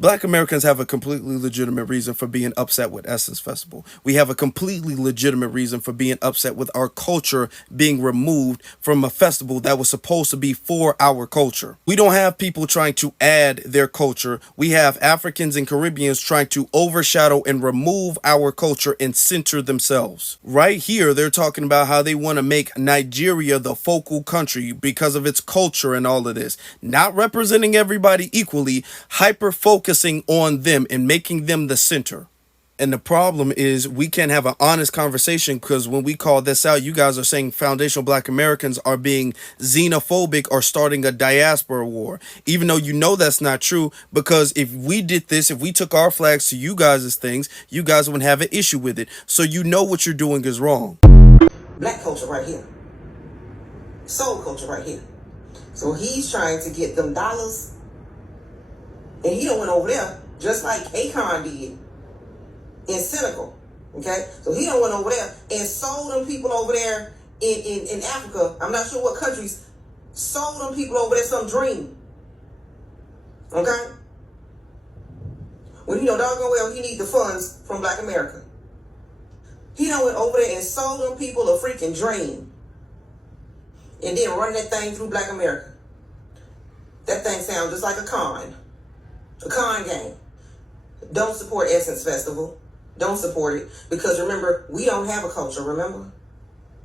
Black Americans have a completely legitimate reason for being upset with Essence Festival. We have a completely legitimate reason for being upset with our culture being removed from a festival that was supposed to be for our culture. We don't have people trying to add their culture. We have Africans and Caribbeans trying to overshadow and remove our culture and center themselves. Right here, they're talking about how they want to make Nigeria the focal country because of its culture and all of this. Not representing everybody equally, hyper-focusing on them and making them the center. And the problem is we can't have an honest conversation because when we call this out, you guys are saying foundational Black Americans are being xenophobic or starting a diaspora war. Even though you know that's not true, because if we did this, if we took our flags to you guys' things, you guys wouldn't have an issue with it. So you know what you're doing is wrong. Black culture right here. Soul culture right here. So he's trying to get them dollars. And he done went over there just like Akon did in Senegal. Okay? So he done went over there and sold them people over there in Africa. I'm not sure what countries. Sold them people over there some dream. Okay? When you know doggone well he need the funds from Black America. He done went over there and sold them people a freaking dream. And then run that thing through Black America. That thing sounds just like a con. A con game. Don't support Essence Festival. Don't support it. Because remember, we don't have a culture, remember?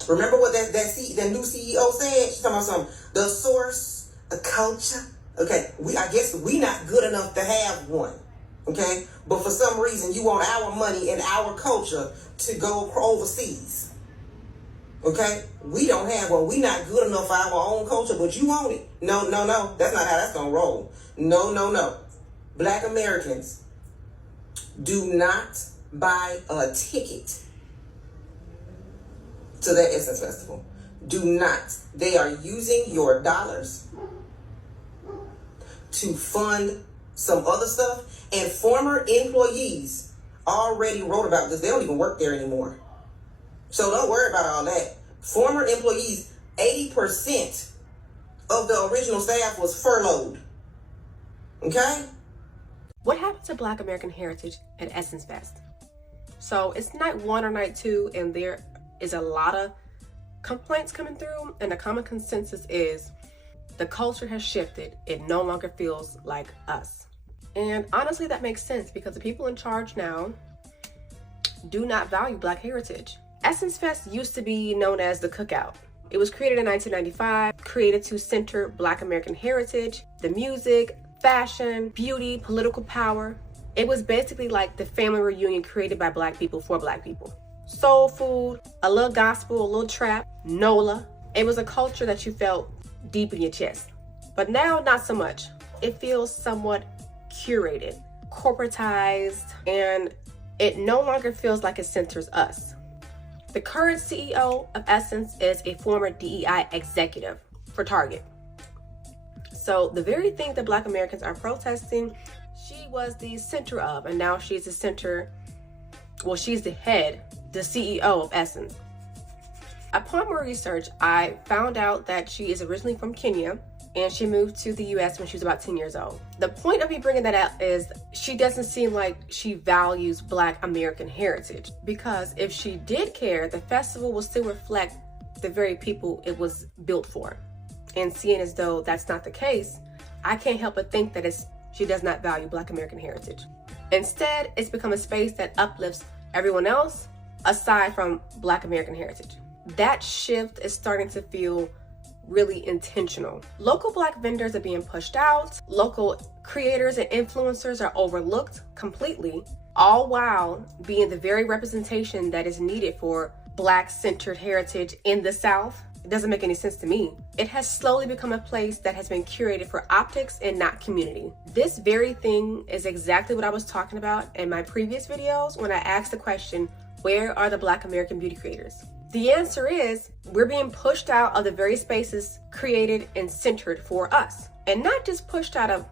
Remember what that new CEO said? She's talking about something. The source, the culture. Okay, I guess we not good enough to have one. Okay? But for some reason, you want our money and our culture to go overseas. Okay? We don't have one. We not good enough for our own culture, but you want it. No. That's not how that's going to roll. No. Black Americans, do not buy a ticket to that Essence Festival. Do not. They are using your dollars to fund some other stuff. And former employees already wrote about this. They don't even work there anymore. So don't worry about all that. Former employees, 80% of the original staff was furloughed. Okay? What happened to Black American heritage at Essence Fest? So it's night 1 or night 2, and there is a lot of complaints coming through, and the common consensus is the culture has shifted. It no longer feels like us. And honestly, that makes sense because the people in charge now do not value Black heritage. Essence Fest used to be known as the Cookout. It was created in 1995, created to center Black American heritage, the music, fashion, beauty, political power. It was basically like the family reunion created by Black people for Black people. Soul food, a little gospel, a little trap, NOLA. It was a culture that you felt deep in your chest. But now, not so much. It feels somewhat curated, corporatized, and it no longer feels like it centers us. The current CEO of Essence is a former DEI executive for Target. So the very thing that Black Americans are protesting, she was the center of, and now she's the center, well, she's the head, the CEO of Essence. Upon more research, I found out that she is originally from Kenya, and she moved to the US when she was about 10 years old. The point of me bringing that up is she doesn't seem like she values Black American heritage, because if she did care, the festival will still reflect the very people it was built for. And seeing as though that's not the case, I can't help but think that she does not value Black American heritage. Instead, it's become a space that uplifts everyone else aside from Black American heritage. That shift is starting to feel really intentional. Local Black vendors are being pushed out. Local creators and influencers are overlooked completely, all while being the very representation that is needed for Black-centered heritage in the South. It doesn't make any sense to me. It has slowly become a place that has been curated for optics and not community. This very thing is exactly what I was talking about in my previous videos when I asked the question, where are the Black American beauty creators? The answer is, we're being pushed out of the very spaces created and centered for us. And not just pushed out of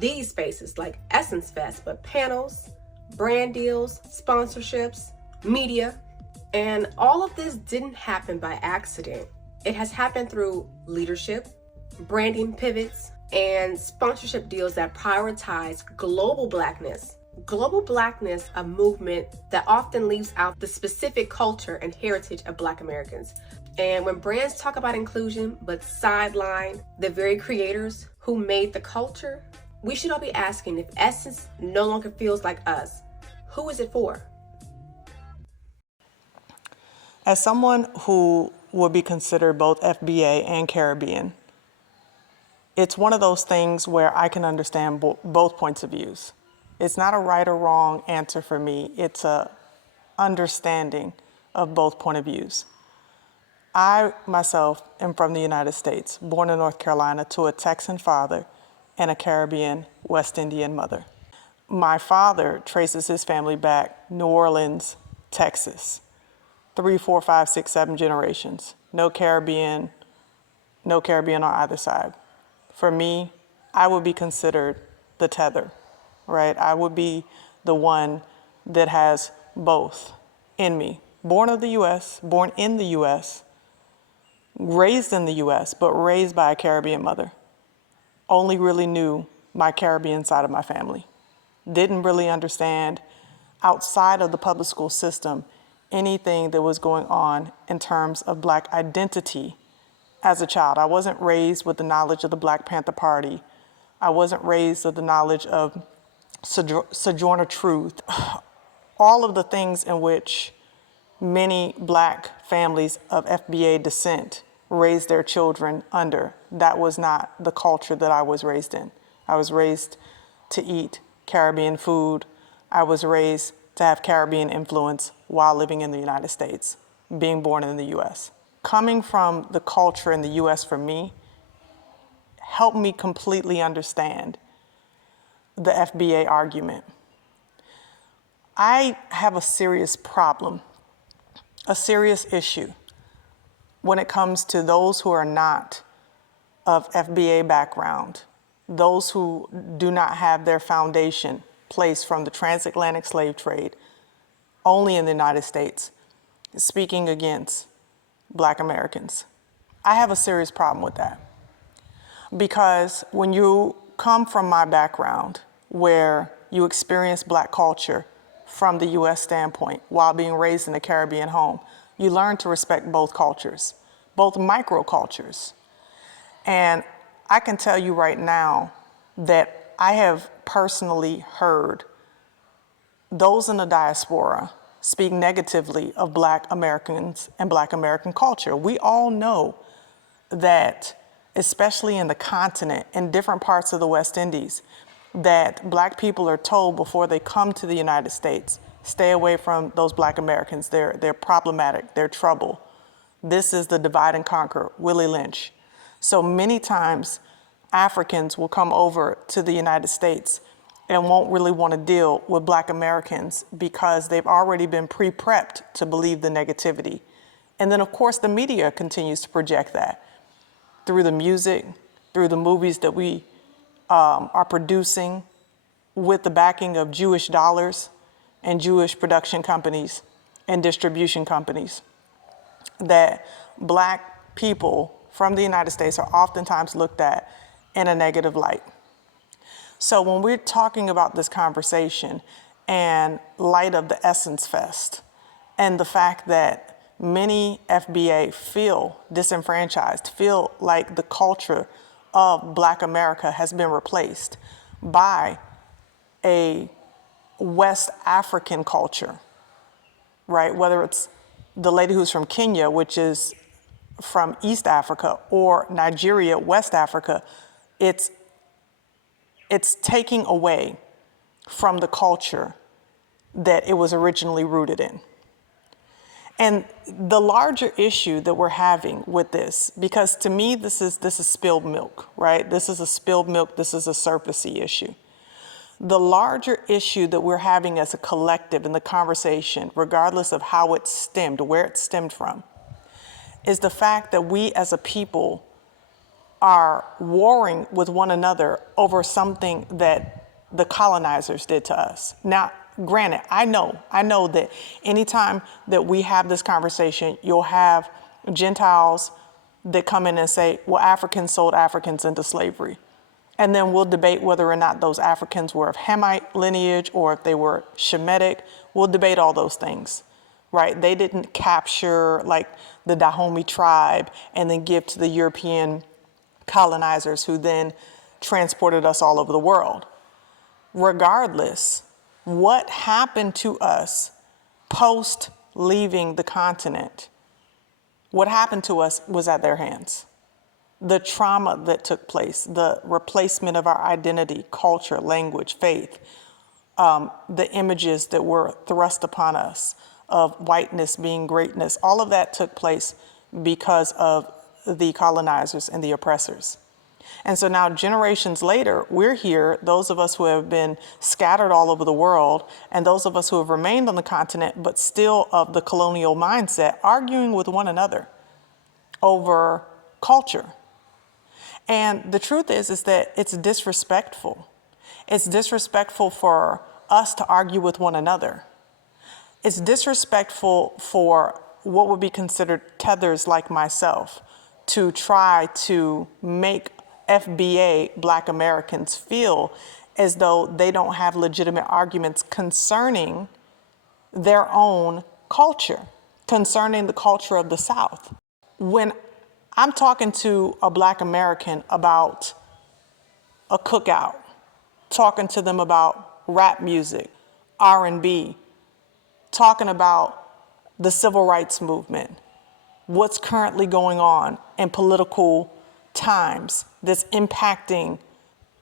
these spaces like Essence Fest, but panels, brand deals, sponsorships, media. And all of this didn't happen by accident. It has happened through leadership, branding pivots, and sponsorship deals that prioritize global Blackness. Global Blackness, a movement that often leaves out the specific culture and heritage of Black Americans. And when brands talk about inclusion but sideline the very creators who made the culture, we should all be asking, if Essence no longer feels like us, who is it for? As someone who would be considered both FBA and Caribbean, it's one of those things where I can understand both points of views. It's not a right or wrong answer for me. It's a understanding of both point of views. I myself am from the United States, born in North Carolina to a Texan father and a Caribbean West Indian mother. My father traces his family back New Orleans, Texas, 3, 4, 5, 6, 7 generations. No Caribbean on either side. For me, I would be considered the tether, right? I would be the one that has both in me. Born in the U.S., raised in the U.S., but raised by a Caribbean mother. Only really knew my Caribbean side of my family. Didn't really understand outside of the public school system anything that was going on in terms of Black identity as a child. I wasn't raised with the knowledge of the Black Panther Party. I wasn't raised with the knowledge of Sojourner Truth. All of the things in which many Black families of FBA descent raise their children under. That was not the culture that I was raised in. I was raised to eat Caribbean food. I was raised to have Caribbean influence while living in the United States, being born in the US. Coming from the culture in the US for me helped me completely understand the FBA argument. I have a serious problem, a serious issue when it comes to those who are not of FBA background, those who do not have their foundation placed from the transatlantic slave trade only in the United States, speaking against Black Americans. I have a serious problem with that because when you come from my background where you experience Black culture from the US standpoint while being raised in a Caribbean home, you learn to respect both cultures, both microcultures. And I can tell you right now that I have personally heard those in the diaspora speak negatively of Black Americans and Black American culture. We all know that, especially in the continent, in different parts of the West Indies, that Black people are told before they come to the United States, stay away from those Black Americans. They're problematic, they're trouble. This is the divide and conquer, Willie Lynch. So many times Africans will come over to the United States and won't really want to deal with Black Americans because they've already been pre-prepped to believe the negativity. And then of course the media continues to project that through the music, through the movies that we are producing with the backing of Jewish dollars and Jewish production companies and distribution companies, that Black people from the United States are oftentimes looked at in a negative light. So when we're talking about this conversation and light of the Essence Fest and the fact that many FBA feel disenfranchised, feel like the culture of Black America has been replaced by a West African culture, right? Whether it's the lady who's from Kenya, which is from East Africa, or Nigeria, West Africa, it's taking away from the culture that it was originally rooted in. And the larger issue that we're having with this, because to me, this is spilled milk, right? This is a spilled milk, this is a surfacey issue. The larger issue that we're having as a collective in the conversation, regardless of how it stemmed, where it stemmed from, is the fact that we as a people are warring with one another over something that the colonizers did to us. Now, granted, I know that anytime that we have this conversation, you'll have Gentiles that come in and say, well, Africans sold Africans into slavery. And then we'll debate whether or not those Africans were of Hamite lineage or if they were Shemitic. We'll debate all those things, right? They didn't capture like the Dahomey tribe and then give to the European colonizers who then transported us all over the world. Regardless, what happened to us post leaving the continent, what happened to us was at their hands. The trauma that took place, the replacement of our identity, culture, language, faith, the images that were thrust upon us of whiteness being greatness, all of that took place because of the colonizers and the oppressors. And so now generations later, we're here, those of us who have been scattered all over the world, and those of us who have remained on the continent, but still of the colonial mindset, arguing with one another over culture. And the truth is that it's disrespectful. It's disrespectful for us to argue with one another. It's disrespectful for what would be considered tethers like myself to try to make FBA Black Americans feel as though they don't have legitimate arguments concerning their own culture, concerning the culture of the South. When I'm talking to a Black American about a cookout, talking to them about rap music, R&B, talking about the civil rights movement, what's currently going on in political times that's impacting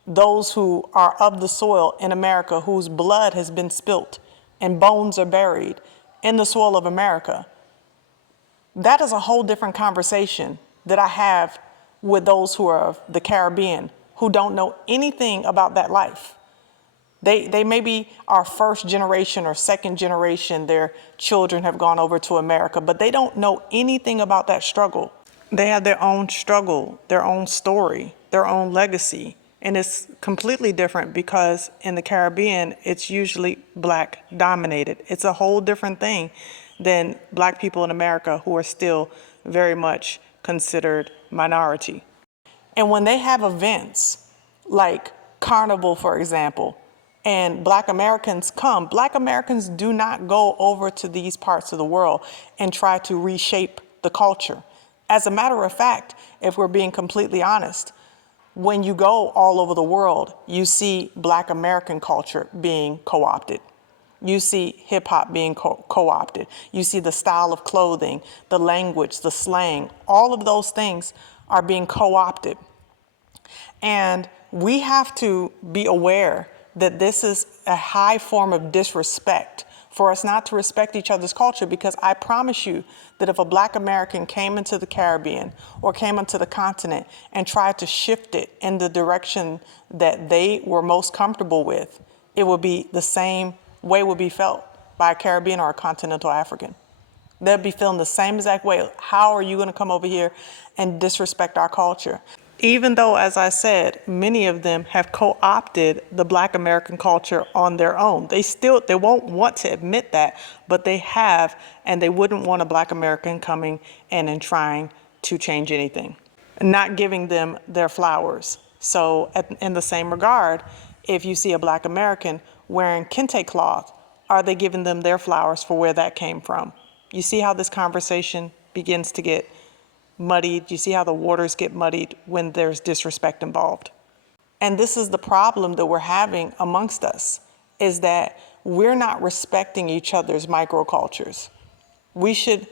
those who are of the soil in America, whose blood has been spilt and bones are buried in the soil of America. That is a whole different conversation that I have with those who are of the Caribbean, who don't know anything about that life. They may be our first generation or second generation, their children have gone over to America, but they don't know anything about that struggle. They have their own struggle, their own story, their own legacy. And it's completely different because in the Caribbean, it's usually Black dominated. It's a whole different thing than Black people in America who are still very much considered minority. And when they have events like Carnival, for example, and Black Americans come, Black Americans do not go over to these parts of the world and try to reshape the culture. As a matter of fact, if we're being completely honest, when you go all over the world, you see Black American culture being co-opted. You see hip hop being co-opted. You see the style of clothing, the language, the slang, all of those things are being co-opted. And we have to be aware that this is a high form of disrespect for us not to respect each other's culture, because I promise you that if a Black American came into the Caribbean or came into the continent and tried to shift it in the direction that they were most comfortable with, it would be the same way would be felt by a Caribbean or a continental African. They'd be feeling the same exact way. How are you going to come over here and disrespect our culture? Even though, as I said, many of them have co-opted the Black American culture on their own. They won't want to admit that, but they have, and they wouldn't want a Black American coming in and trying to change anything, not giving them their flowers. So in the same regard, if you see a Black American wearing kente cloth, are they giving them their flowers for where that came from? You see how this conversation begins to get muddied. You see how the waters get muddied when there's disrespect involved. And this is the problem that we're having amongst us, is that we're not respecting each other's microcultures. We should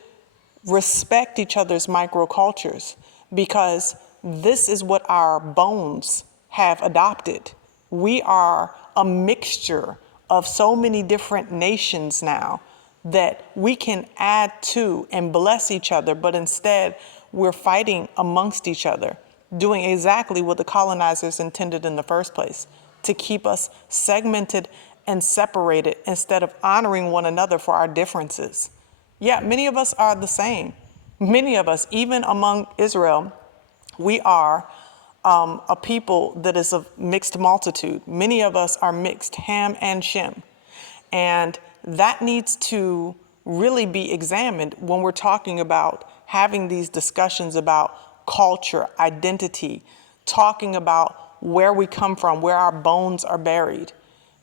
respect each other's microcultures because this is what our bones have adopted. We are a mixture of so many different nations now that we can add to and bless each other, but instead we're fighting amongst each other, doing exactly what the colonizers intended in the first place, to keep us segmented and separated instead of honoring one another for our differences. Yeah, many of us are the same. Many of us, even among Israel, we are a people that is a mixed multitude. Many of us are mixed, Ham and Shem. And that needs to really be examined when we're talking about having these discussions about culture, identity, talking about where we come from, where our bones are buried.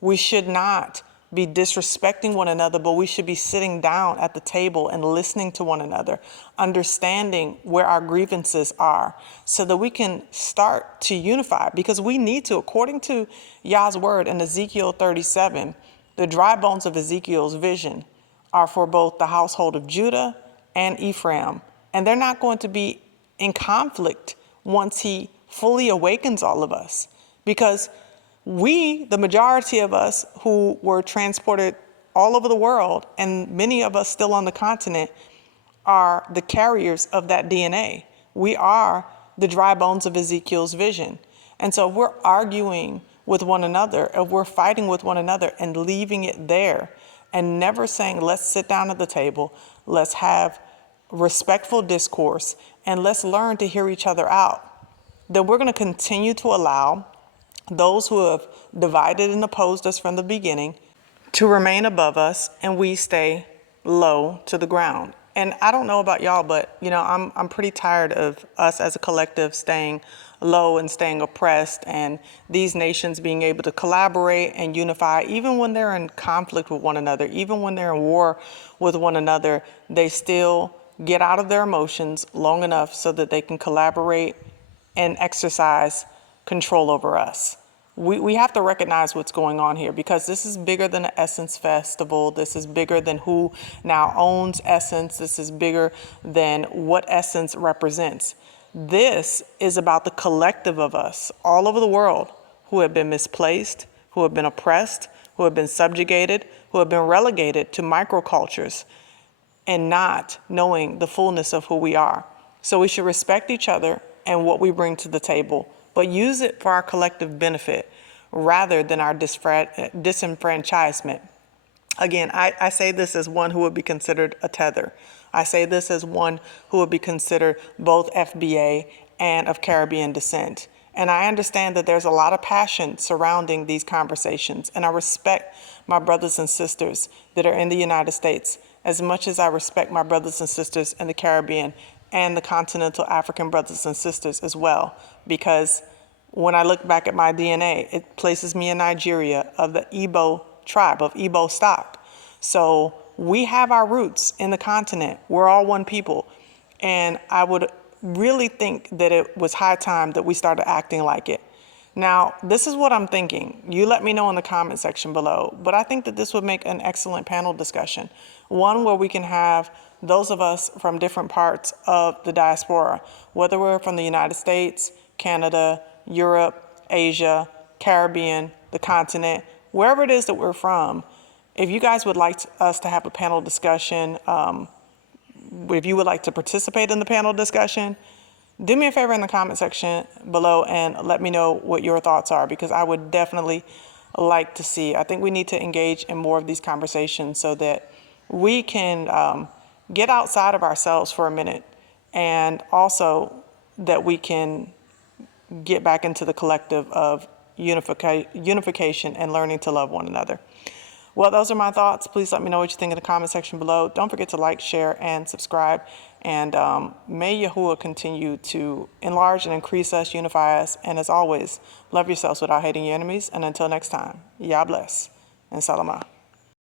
We should not be disrespecting one another, but we should be sitting down at the table and listening to one another, understanding where our grievances are so that we can start to unify, because we need to. According to Yah's word in Ezekiel 37, the dry bones of Ezekiel's vision are for both the household of Judah and Ephraim, and they're not going to be in conflict once he fully awakens all of us, because we, the majority of us who were transported all over the world, and many of us still on the continent, are the carriers of that DNA. We are the dry bones of Ezekiel's vision. And so if we're arguing with one another, if we're fighting with one another and leaving it there and never saying, let's sit down at the table, let's have respectful discourse, and let's learn to hear each other out, then we're going to continue to allow those who have divided and opposed us from the beginning to remain above us, and we stay low to the ground. And I don't know about y'all, but I'm pretty tired of us as a collective staying low and staying oppressed, and these nations being able to collaborate and unify even when they're in conflict with one another, even when they're in war with one another. They still get out of their emotions long enough so that they can collaborate and exercise control over us. We have to recognize what's going on here, because this is bigger than an Essence Festival. This is bigger than who now owns Essence. This is bigger than what Essence represents. This is about the collective of us all over the world who have been misplaced, who have been oppressed, who have been subjugated, who have been relegated to microcultures and not knowing the fullness of who we are. So we should respect each other and what we bring to the table, but use it for our collective benefit rather than our disenfranchisement. Again, I say this as one who would be considered a tether. I say this as one who would be considered both FBA and of Caribbean descent. And I understand that there's a lot of passion surrounding these conversations, and I respect my brothers and sisters that are in the United States as much as I respect my brothers and sisters in the Caribbean and the continental African brothers and sisters as well, because when I look back at my DNA, it places me in Nigeria, of the Igbo tribe, of Igbo stock. So we have our roots in the continent. We're all one people. And I would really think that it was high time that we started acting like it. Now, this is what I'm thinking. You let me know in the comment section below, but I think that this would make an excellent panel discussion. One where we can have those of us from different parts of the diaspora, whether we're from the United States, Canada, Europe, Asia, Caribbean, the continent, wherever it is that we're from. If you guys would like us to have a panel discussion, if you would like to participate in the panel discussion, do me a favor in the comment section below and let me know what your thoughts are, because I would definitely like to see. I think we need to engage in more of these conversations so that we can get outside of ourselves for a minute, and also that we can get back into the collective of unification and learning to love one another. Well, those are my thoughts. Please let me know what you think in the comment section below. Don't forget to like, share, and subscribe. And may Yahuwah continue to enlarge and increase us, unify us. And as always, love yourselves without hating your enemies. And until next time, Yah bless and Salamah.